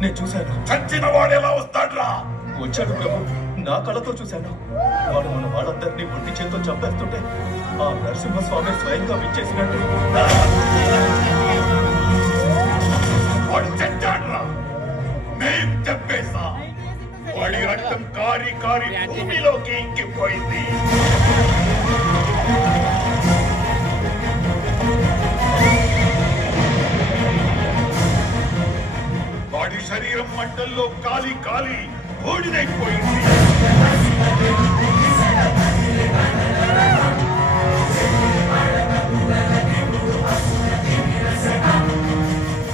నేను చూశాను. చచ్చిన వాడు ఎలా వస్తాడ్రా? వచ్చాడు ప్రభు, నా కళ్ళతో చూశాను. వాడు మన వాళ్ళందరినీ ఒంటి చేత్తో చంపేస్తుంటే ఆ నరసింహస్వామి స్వయంగా విచ్చేసినట్టు. వాడు చచ్చాడ్రా, మేం చెప్పేసా. వాడి రక్తం కారి కారి భూమిలోకి ఇంకిపోయింది. వాడి శరీరం మంటల్లో కాలి కాలి బూడిదైపోయింది.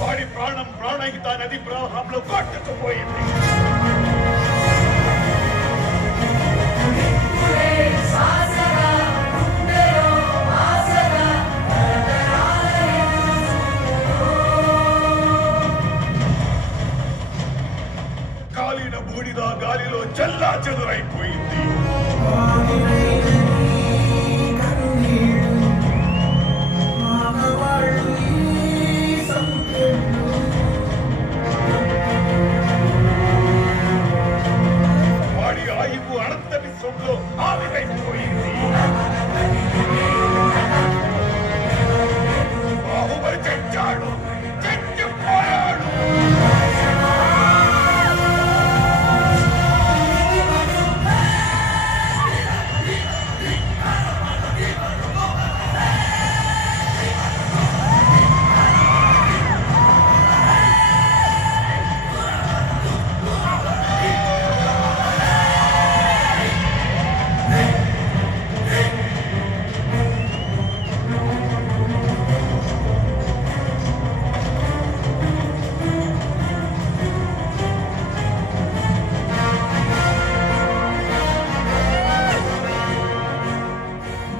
వాడి ప్రాణం ప్రాణహిత నది ప్రవాహంలో కొట్టుకుపోయింది. కాలిన బూడిద గాలిలో చల్లా చెదురైపోయింది. వాడి ఆయువు అనంత విశ్వంలో ఆవిరైపోయింది. బాహుబలి చచ్చాడు, చచ్చిపోయాడు.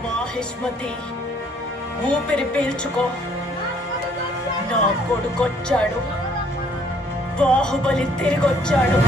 మాహిష్మతి, ఊపిరి పీల్చుకో. నా కొడుకొచ్చాడు, బాహుబలి తిరిగొచ్చాడు.